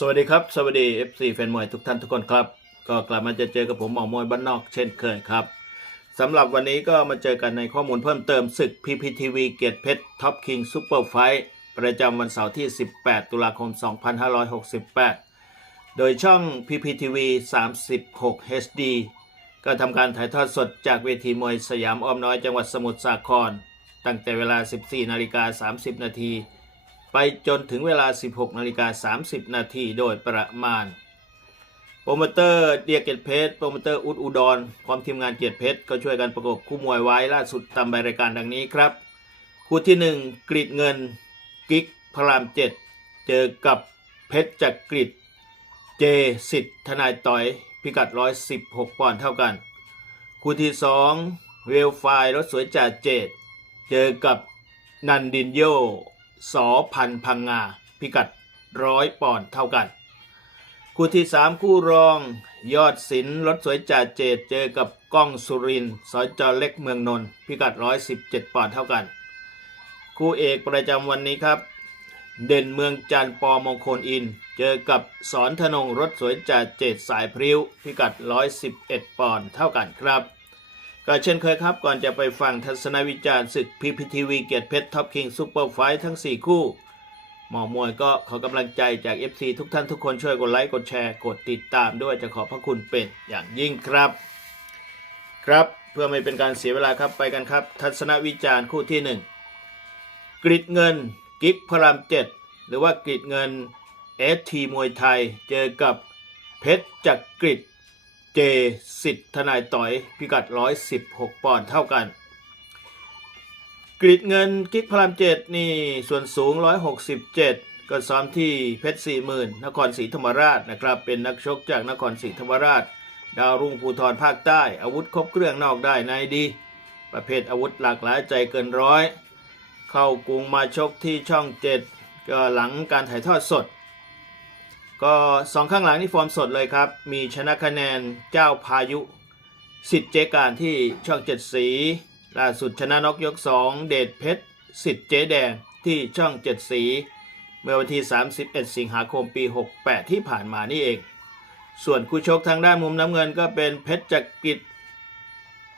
สวัสดีครับ สวัสดี FC แฟนมวยทุกท่านทุกคนครับ ก็กลับมาจะเจอกับผมหมอมวยบ้านนอกเช่นเคยครับสำหรับวันนี้ก็มาเจอกันในข้อมูลเพิ่มเติมศึก PPTV เกียรติเพชรท็อปคิงซูเปอร์ไฟประจำวันเสาร์ที่ 18 ตุลาคม 2568 โดยช่อง PPTV 36 HD ก็ทำการถ่ายทอดสดจากเวทีมวยสยามอ้อมน้อยจังหวัดสมุทรสาคร ตั้งแต่เวลา 14นาฬิกา30นาที ไปจนถึงเวลา 16นาฬิกา30 นาทีโดยประมาณ โปรโมเตอร์เดียเกียรติเพชร โปรโมเตอร์อุดอุดรความทีมงานเกียรติเพชร ก็ช่วยกันประกบคู่มวยไว้ล่าสุดตามใบรายการดังนี้ครับ คู่ที่ 1กรีดเงินกิกพรามเจ็ดเจอกับเพชรจักกรีดเจสิทธิ์ทนายต่อยพิกัด 116ปอนด์เท่ากัน คู่ที่ 2 เวลไฟรถสวยจ่าเจดเจอกับนันดินโย สอพันพังงา พิกัดร้อยปอนด์เท่ากัน คู่ที่สามคู่รอง ยอดศิลรถสวยจ่าเจดเจอกับก้องสุรินทร์สจเล็กเมืองนนท์พิกัดร้อยสิบเจ็ดปอนด์เท่ากัน คู่เอกประจำวันนี้ครับ เด่นเมืองจันปอมงคลอิน เจอกับสอนธนงรถสวยจ่าเจดสายพริ้ว พิกัด 111 ปอนด์เท่ากันครับ ก็เช่นเคยครับ ก่อนจะไปฟังทัศนวิจารณ์ศึก PPTV เกียรติเพชรท็อปคิงซูเปอร์ไฟท์ทั้ง 4 คู่ หมอมวยก็ขอกำลังใจจาก FC ทุกท่านทุกคนช่วยกดไลค์กดแชร์กดติดตามด้วยจะขอพระคุณเป็นอย่างยิ่งครับ ครับเพื่อไม่เป็นการเสียเวลาครับไปกันครับ ทัศนวิจารณ์คู่ที่ 1 กริดเงินกิ๊กพรามเจ็ดหรือว่ากริดเงินเอสทีมวยไทย เจอกับเพชรจักกริด เจสิทธิ์ทนายต่อยพิกัด 116 ปอนด์เท่ากัน กรีดเงินกิ๊กพระรามเจ็ดนี่ส่วนสูง 167 ก็ซ้อมที่เพชรสี่หมื่นนครศรีธรรมราชนะครับ เป็นนักชกจากนครศรีธรรมราช ดาวรุ่งภูธรภาคใต้ อาวุธครบเครื่องนอกได้ในดี ประเภทอาวุธหลากหลายใจเกินร้อย เข้ากรุงมาชกที่ช่องเจ็ดก็หลังการถ่ายทอดสด ก็สองข้างหลังนี่ฟอร์มสดเลยครับ มีชนะคะแนนเจ้าพายุสิทธิ์เจการที่ช่องเจ็ดสีล่าสุดชนะนกยก 2 เดชเพชรสิทธิ์เจแดงที่ช่องเจ็ดสี เมื่อวันที่ 31 สิงหาคมปี 68 ที่ผ่านมานี่เอง ส่วนคู่ชกทางด้านมุมน้ำเงินก็เป็นเพชรจักริด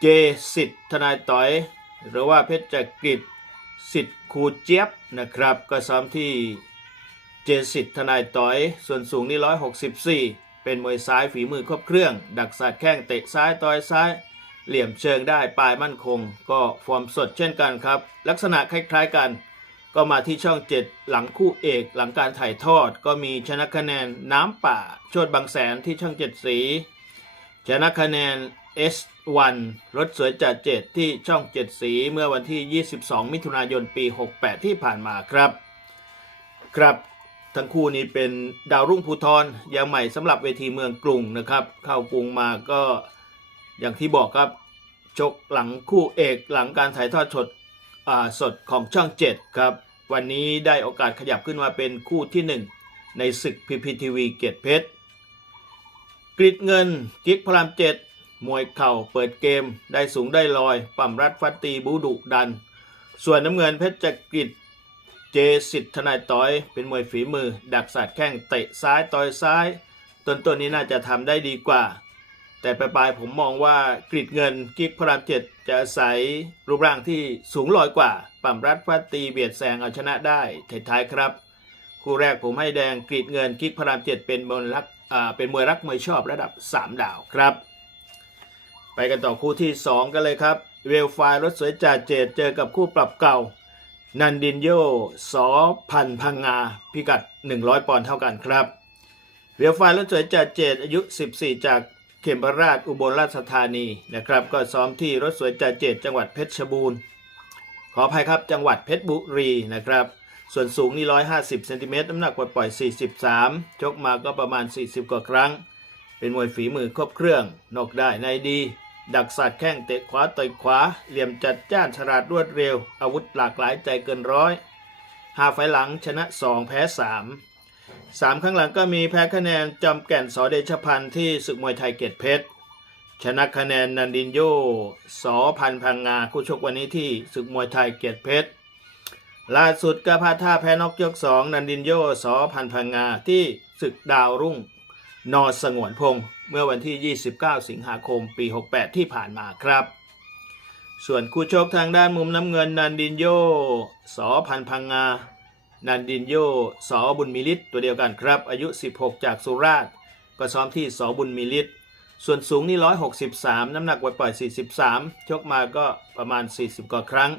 เจสิทธิ์ทนายต่อย หรือว่าเพชรจักริดสิทธิ์ครูเจี๊ยบนะครับ ก็ซ้อมที่ เจสิทธิ์ทนายต่อย ส่วนสูงนี่164เป็นมวยซ้ายฝีมือครบเครื่อง ดักสัดแข้งเตะซ้ายต่อยซ้าย เหลี่ยมเชิงได้ปลายมั่นคง ก็ฟอร์มสดเช่นกันครับ ลักษณะคล้ายๆกัน ก็มาที่ช่อง7หลังคู่เอกหลังการถ่ายทอด ก็มีชนะคะแนนน้ำป่า โชดบางแสนที่ช่อง7สี ชนะคะแนน S1 รถสวยจัดเจ็ดที่ช่อง7สีเมื่อวันที่ 22 มิถุนายนปี 68 ที่ผ่านมาครับ ครับ ทั้งคู่นี้เป็นดาวรุ่งภูทรยังใหม่สำหรับเวทีเมืองกรุงนะครับ เข้ากรุงมาก็อย่างที่บอกครับชกหลังคู่เอกหลังการถ่ายทอดสดสดของช่อง 7 ครับ วันนี้ได้โอกาสขยับขึ้นมาเป็นคู่ที่ 1 ในศึก PPTV เกียรติเพชรกริดเงินกิ๊กพระรามเจ็ดมวยเข่าเปิดเกมได้สูงได้ลอย ปั่มรัดฟัดตีบูดุดัน ส่วนน้ำเงินเพชรจักริด เจสิทธนายต่อยเป็นมวยฝีมือ ดักสัดแข้งเตะซ้ายต่อยซ้าย ต้นต้นนี้น่าจะทำได้ดีกว่า แต่ปลายๆผมมองว่ากริดเงินกิ๊กพระรามเจ็ดจะอาศัยรูปร่างที่สูงลอยกว่า ปั่มรัดฟัดตีเบียดแซงเอาชนะได้ท้ายๆครับ คู่แรกผมให้แดงกรีดเงินกิ๊กพระรามเจ็ดเป็นมวยรักอ่าเป็นมวยรักมวยชอบระดับ 3 ดาวครับ ไปกันต่อคู่ที่ 2 กันเลยครับเวลไฟรถสวยจ่าเจดเจอกับคู่ปรับเก่า นันดินโยสอพันพังงา พิกัด 100 ปอนด์เท่ากันครับเวลไฟรถสวยจ่าเจดอายุ 14 จากเขมราชอุบลราชธานีนะครับ ก็ซ้อมที่รถสวยจ่าเจดจังหวัดเพชรบูรณ์ ขออภัยครับจังหวัดเพชรบุรีนะครับ ส่วนสูงนี่ 150เซนติเมตรน้ำหนักปล่อยๆ43 ชกมาก็ประมาณ 40 กว่าครั้ง เป็นมวยฝีมือครบเครื่อง นอกได้ในดี ดักสัดแข้งเตะขวาต่อยขวา เหลี่ยมจัดจ้านฉลาดรวดเร็ว อาวุธหลากหลายใจเกินร้อยหาไฟหลังชนะ 2 แพ้ 3 3 ข้างหลังก็มีแพ้คะแนนจำแก่นสอเดชพันธ์ที่ศึกมวยไทยเกียรติเพชร ชนะคะแนนนันดินโยสอพันพังงาคู่ชกวันนี้ที่ศึกมวยไทยเกียรติเพชร ล่าสุดก็พาท่าแพ้นกยกสองนันดินโยสอพันพังงาที่ศึกดาวรุ่ง นอสงวนพงศ์ เมื่อวันที่ 29 สิงหาคมปี 68 ที่ผ่านมาครับ ส่วนคู่ชกทางด้านมุมน้ำเงินนันดินโยสอพันพังงา นันดินโยสอบุญมิลิตตัวเดียวกันครับ อายุ 16 จากสุราษฎร์ก็ซ้อมที่สอบุญมิลิตส่วนสูงนี่ 163 น้ำหนักไวัยปล่อย 43 ชกมาก็ประมาณ 40 กว่าครั้ง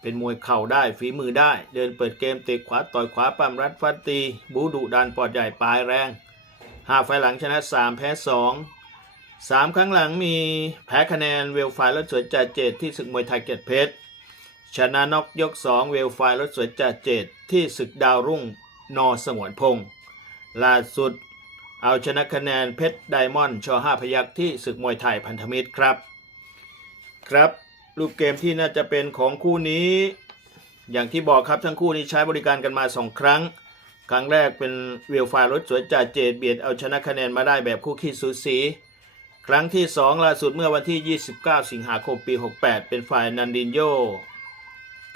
เป็นมวยเข่าได้ ฝีมือได้ เดินเปิดเกมเตะขวาต่อยขวาปั้มรัดฟัดตี บูดุดันปอดใหญ่ปลายแรง ห้าไฟหลังชนะ 3 แพ้ 2 3 ครั้งหลังมีแพ้คะแนนเวลไฟรถสวยจ่าเจดที่ศึกมวยไทยเกียรติเพชรชนะน็อกยก 2 เวลไฟรถสวยจ่าเจดที่ศึกดาวรุ่งนอสงวนพงศ์ล่าสุดเอาชนะคะแนนเพชรไดมอนด์ชอห้าพยักที่ศึกมวยไทยพันธมิตรครับ ครับ รูปเกมที่น่าจะเป็นของคู่นี้ อย่างที่บอกครับทั้งคู่นี้ใช้บริการกันมา 2 ครั้ง ครั้งแรกเป็นเวลไฟล์รถสวยจ่าเจดเบียดเอาชนะคะแนนมาได้แบบคู่ขี้สูสี ครั้งที่ 2 ล่าสุดเมื่อวันที่ 29 สิงหาคมปี 68 เป็นฝ่ายนันดินโย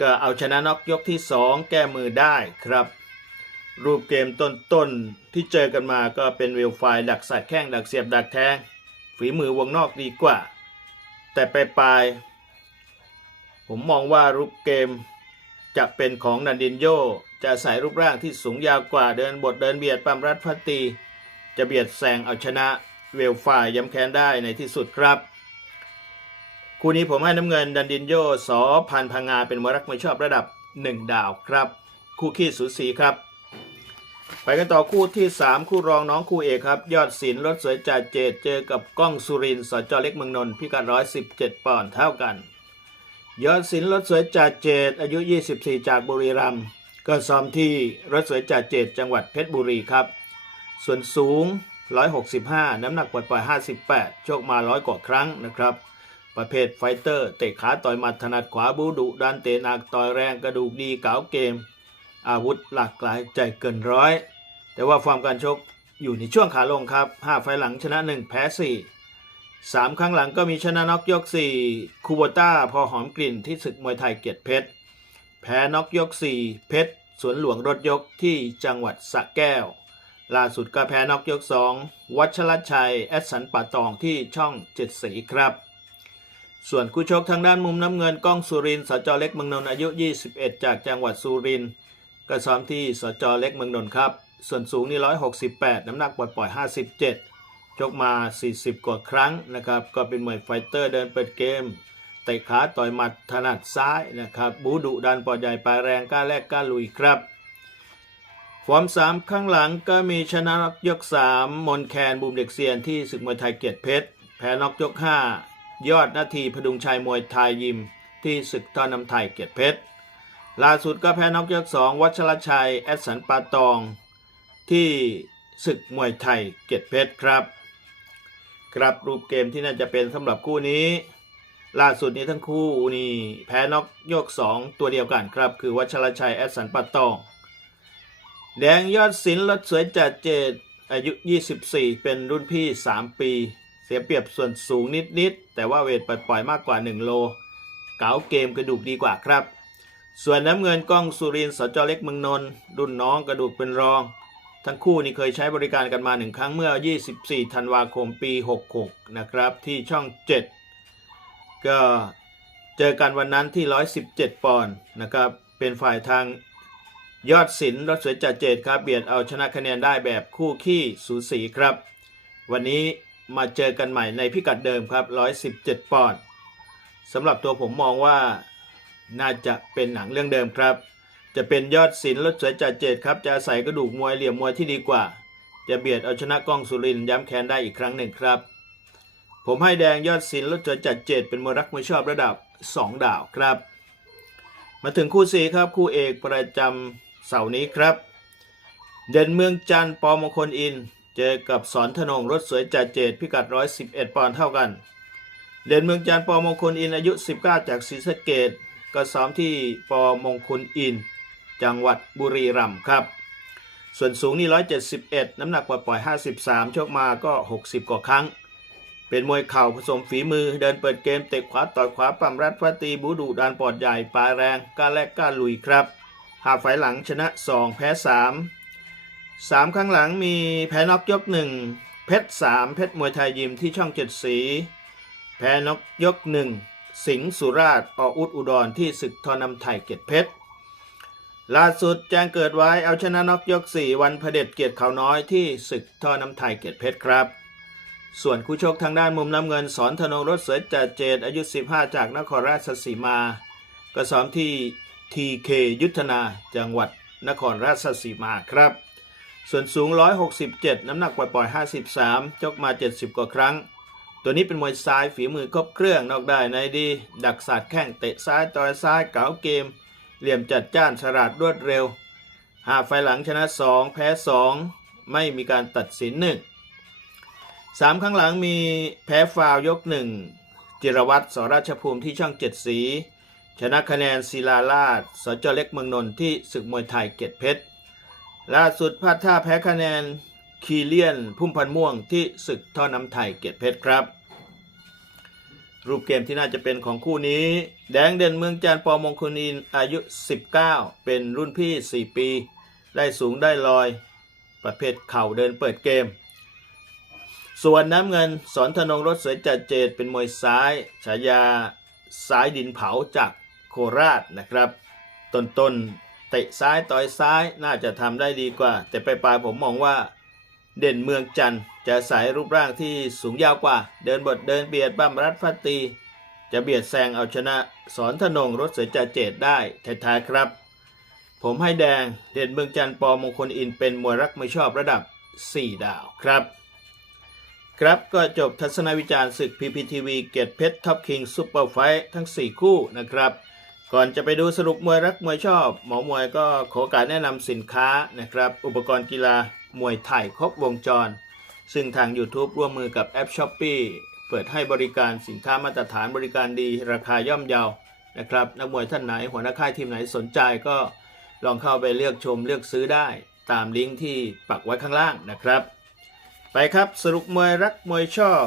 ก็เอาชนะน็อกยกที่ 2 แก้มือได้ครับ รูปเกมต้นๆที่เจอกันมาก็เป็นเวลไฟดักสัดแข้งดักเสียบดักแทงฝีมือวงนอกดีกว่า แต่ปลายๆผมมองว่ารูปเกม จะเป็นของนันดินโยจะใส่รูปร่างที่สูงยาวกว่าเดินบทเดินเบียดปัมรัดพัตี จะเบียดแซงเอาชนะเวลไฟล์ย้ำแค้นได้ในที่สุดครับ คู่นี้ผมให้น้ำเงินดันดินโยสอพันพังงาเป็นมวรักมวยชอบระดับ 1 ดาวครับ คู่ขี้สูสีครับ ไปกันต่อคู่ที่ 3 คู่รองน้องคู่เอกครับ ยอดศิลรถสวยจ่าเจดเจอกับก้องสุรินสจเล็กเมืองนนท์พิกัด117ปอนด์เท่ากัน ยอดศิลป์รถสวยจ่าเจดอายุ 24 จากบุรีรัมย์ก็ซ้อมที่รถสวยจ่าเจดจังหวัดเพชรบุรีครับ ส่วนสูง 165 น้ำหนักปล่อยๆ58 โชคมาร้อยกว่าครั้งนะครับ ประเภทไฟเตอร์เตะขาต่อยหมัดถนัดขวาบูดุดันเตะหนักต่อยแรงกระดูกดีเก๋าเกม อาวุธหลากหลายใจเกินร้อย แต่ว่าฟอร์มการชกอยู่ในช่วงขาลงครับ 5 ไฟหลังชนะ 1 แพ้ 4 3 ครั้งหลังก็มีชนะน็อกยก 4 คูโบต้าพอหอมกลิ่นที่ศึกมวยไทยเกียรติเพชร แพ้น็อกยก 4 เพชรสวนหลวงรถยกที่จังหวัดสระแก้ว ล่าสุดก็แพ้น็อกยก 2 วัชรชัย แอดสันป่าตองที่ช่องเจ็ดสีครับ ส่วนคู่ชกทางด้านมุมน้ำเงินก้องสุรินสจเล็กเมืองนนท์อายุ 21 จากจังหวัดสุรินก็ซ้อมที่สจเล็กเมืองนนท์ครับ ส่วนสูงนี่168 น้ำหนักปล่อยๆ57 ชกมา 40 กว่าครั้งนะครับ ก็เป็นมวยไฟเตอร์เดินเปิดเกมเตะขาต่อยหมัดถนัดซ้ายนะครับบูดุดันปอดใหญ่ปลายแรงกล้าแลกกล้าลุยครับฟอร์มสามข้างหลังก็มีชนะน็อกยก 3 มนแคนบูมเด็กเซียนที่ศึกมวยไทยเกียรติเพชร แพ้น็อกยก 5 ยอดนาทีพดุงชัยมวยไทยยิม ที่ศึกท่อนำไทยเกียรติเพชร ล่าสุดก็แพ้น็อกยก 2 วัชรชัย แอดสันปาตอง ที่ศึกมวยไทยเกียรติเพชรครับ ครับรูปเกมที่น่าจะเป็นสำหรับคู่นี้ ล่าสุดนี้ทั้งคู่นี่แพ้น็อกยก 2 ตัวเดียวกันครับ คือวัชรชัยแอดสันปาตอง แดงยอดศิลป์รถสวยจัดเจดอายุ 24 เป็นรุ่นพี่ 3 ปี เสียเปรียบส่วนสูงนิดๆแต่ว่าเวทปล่อยมากกว่า 1 โล เก๋าเกมกระดูกดีกว่าครับ ส่วนน้ำเงินกล้องสุรินทร์สจเล็กเมืองนนรุ่นน้องกระดูกเป็นรอง ทั้งคู่นี่เคยใช้บริการกันมาหนึ่งครั้งเมื่อ 24 ธันวาคมปี 66 นะครับที่ช่อง 7 ก็เจอกันวันนั้นที่ 117 ปอนด์นะครับเป็นฝ่ายทางยอดศิลป์รถสวยจัดเจดครับเบียดเอาชนะคะแนนได้แบบคู่ขี้สูสีครับ วันนี้มาเจอกันใหม่ในพิกัดเดิมครับ 117 ปอนด์สำหรับตัวผมมองว่าน่าจะเป็นหนังเรื่องเดิมครับ จะเป็นยอดศิลป์รถสวยจัดเจดครับ จะอาศัยกระดูกมวยเหลี่ยมมวยที่ดีกว่า จะเบียดเอาชนะกล้องสุรินย้ำแค้นได้อีกครั้งหนึ่งครับ ผมให้แดงยอดศิลป์รถสวยจัดเจดเป็นมวยรักมวยชอบระดับ 2 ดาวครับ มาถึงคู่สีครับคู่เอกประจำเสาร์นี้ครับ เด่นเมืองจันทร์ปอมงคลอินเจอกับสอนธนงรถสวยจ่าเจดพิกัด 111 ปอนด์เท่ากัน เด่นเมืองจันทร์ปอมงคลอินอายุ 19 จากศรีสะเกดก็ซ้อมที่ปอมงคลอิน จังหวัดบุรีรัมย์ครับ ส่วนสูงนี่ 171 น้ำหนักปล่อย 53 ชกมาก็ 60 กว่าครั้ง เป็นมวยเข่าผสมฝีมือ เดินเปิดเกมเตะขวาต่อยขวาปั้มรัดฟัตีบูดุดานปอดใหญ่ปลายแรงกล้าแลกกล้าลุยครับหากไฟล์หลังชนะ 2 แพ้ 3 3 ครั้งหลังมีแพ้น็อกยก 1 เพชร 3 เพชรมวยไทยยิมที่ช่องเจ็ดสี แพ้น็อกยก 1 สิงห์สุราษฎร์ออุดอุดรที่ศึกทอนำไทยเกียรติเพชร ล่าสุดแจ้งเกิดไว้เอาชนะน็อกยก 4 วันพเด็จเกียรติเขาน้อยที่ศึกท่อน้ำไทยเกียรติเพชรครับ ส่วนคู่ชกทางด้านมุมน้ำเงินสอนธนงรถเสือจ่าเจดอายุ 15 จากนครราชสีมา ก็ซ้อมที่ TK ยุทธนาจังหวัดนครราชสีมาครับ ส่วนสูง 167 น้ำหนักปล่อยๆ53 จกมา 70 กว่าครั้ง ตัวนี้เป็นมวยซ้ายฝีมือครบเครื่องนอกได้ในดี ดักสาดแข้งเตะซ้ายต่อยซ้ายเก๋าเกม เหลี่ยมจัดจ้านฉลาดรวดเร็ว หากไฟหลังชนะ 2 แพ้ 2 ไม่มีการตัดสินหนึ่งสามครั้งหลังมีแพ้ฟาวยกหนึ่งจิรวัตรสราชภูมิที่ช่องเจ็ดสี ชนะคะแนนศิลาลาดสจเล็กเมืองนนท์ที่ศึกมวยไทยเกียรติเพชรล่าสุดพลาดท่าแพ้คะแนนคีเลียนพุ่มพันม่วงที่ศึกท่อน้ำไทยเกียรติเพชรครับ รูปเกมที่น่าจะเป็นของคู่นี้ แดงเด่นเมืองจันทร์ปอมงคลอินอายุ 19 เป็นรุ่นพี่ 4 ปี ได้สูงได้ลอย ประเภทเข่าเดินเปิดเกม ส่วนน้ำเงินสอนธนงรถสือจัดเจดเป็นมวยซ้าย ฉายาสายดินเผาจากโคราชนะครับ ต้นตนๆเตะซ้ายต่อยซ้ายน่าจะทำได้ดีกว่า แต่ไปลายผมมองว่า เด่นเมืองจันทร์จะสายรูปร่างที่สูงยาวกว่า เดินบทเดินเบียดบ้ามรัดฟัดตี จะเบียดแซงเอาชนะ สอนธนงรถเสือจ่าเจดได้ท้ายๆครับ ผมให้แดงเด่นเมืองจันทร์ปอมงคลอินเป็นมวยรักไม่ชอบระดับ 4 ดาวครับ ครับก็จบทัศนวิจารณ์ศึก PPTV เกียรติเพชรท็อปคิงซุปเปอร์ไฟท์ทั้ง 4 คู่นะครับก่อนจะไปดูสรุปมวยรักมวยชอบ หมอมวยก็ขอการแนะนำสินค้านะครับ อุปกรณ์กีฬา มวยไทยครบวงจร ซึ่งทาง YouTube ร่วมมือกับแอป s h อ p e e เปิดให้บริการสินค้ามาตรฐานบริการดีราคาย่อมเยานะครับนักมวยท่านไหนหัวหน้าค่ายทีมไหนสนใจก็ลองเข้าไปเลือกชมเลือกซื้อได้ตามลิงก์ที่ปักไว้ข้างล่างนะครับ ไปครับสรุปมวยรักมวยชอบ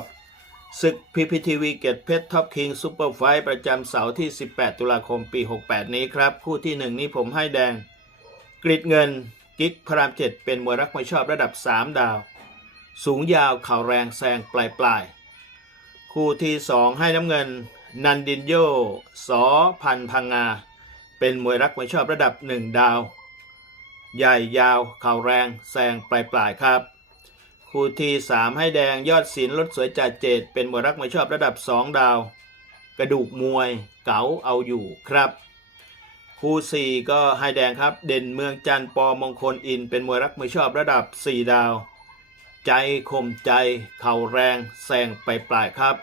ศึก PPTV เกตเพชรท็อปคิงซูเปอร์ไฟประจำเสาร์ที่ 18 ตุลาคมปี 68 นี้ครับ คู่ที่ 1 นี้ผมให้แดง กริดเงิน กิ๊กพระรามเจ็ดเป็นมวยรักมวยชอบระดับ 3 ดาว สูงยาวเข่าแรงแซงปลายปลายคู่ที่ 2 ให้น้ำเงิน นันดินโยสอพันพังงา เป็นมวยรักมวยชอบระดับ 1 ดาว ใหญ่ยาวเข่าแรงแซงปลายปลายครับ คู่ที่ 3 ให้แดงยอดศิลป์รถสวยจ่าเจดเป็นมวยรักมวยชอบระดับ 2 ดาว กระดูกมวยเก๋าเอาอยู่ครับ คู่4ก็ให้แดงครับ เด่นเมืองจันทร์ปอมงคลอิน เป็นมวยรักมวยชอบระดับ 4 ดาว ใจคมใจ เข่าแรงแซงไปปลายครับ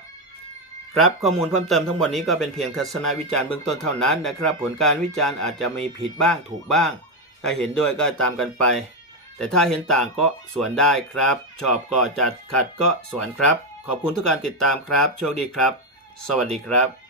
ครับข้อมูลเพิ่มเติมทั้งหมดนี้ก็เป็นเพียงทัศนวิจารณ์เบื้องต้นเท่านั้นนะครับ ผลการวิจารณ์อาจจะมีผิดบ้างถูกบ้าง ถ้าเห็นด้วยก็ตามกันไป แต่ถ้าเห็นต่างก็สวนได้ครับ ชอบก็จัดขัดก็สวนครับ ขอบคุณทุกการติดตามครับ โชคดีครับ สวัสดีครับ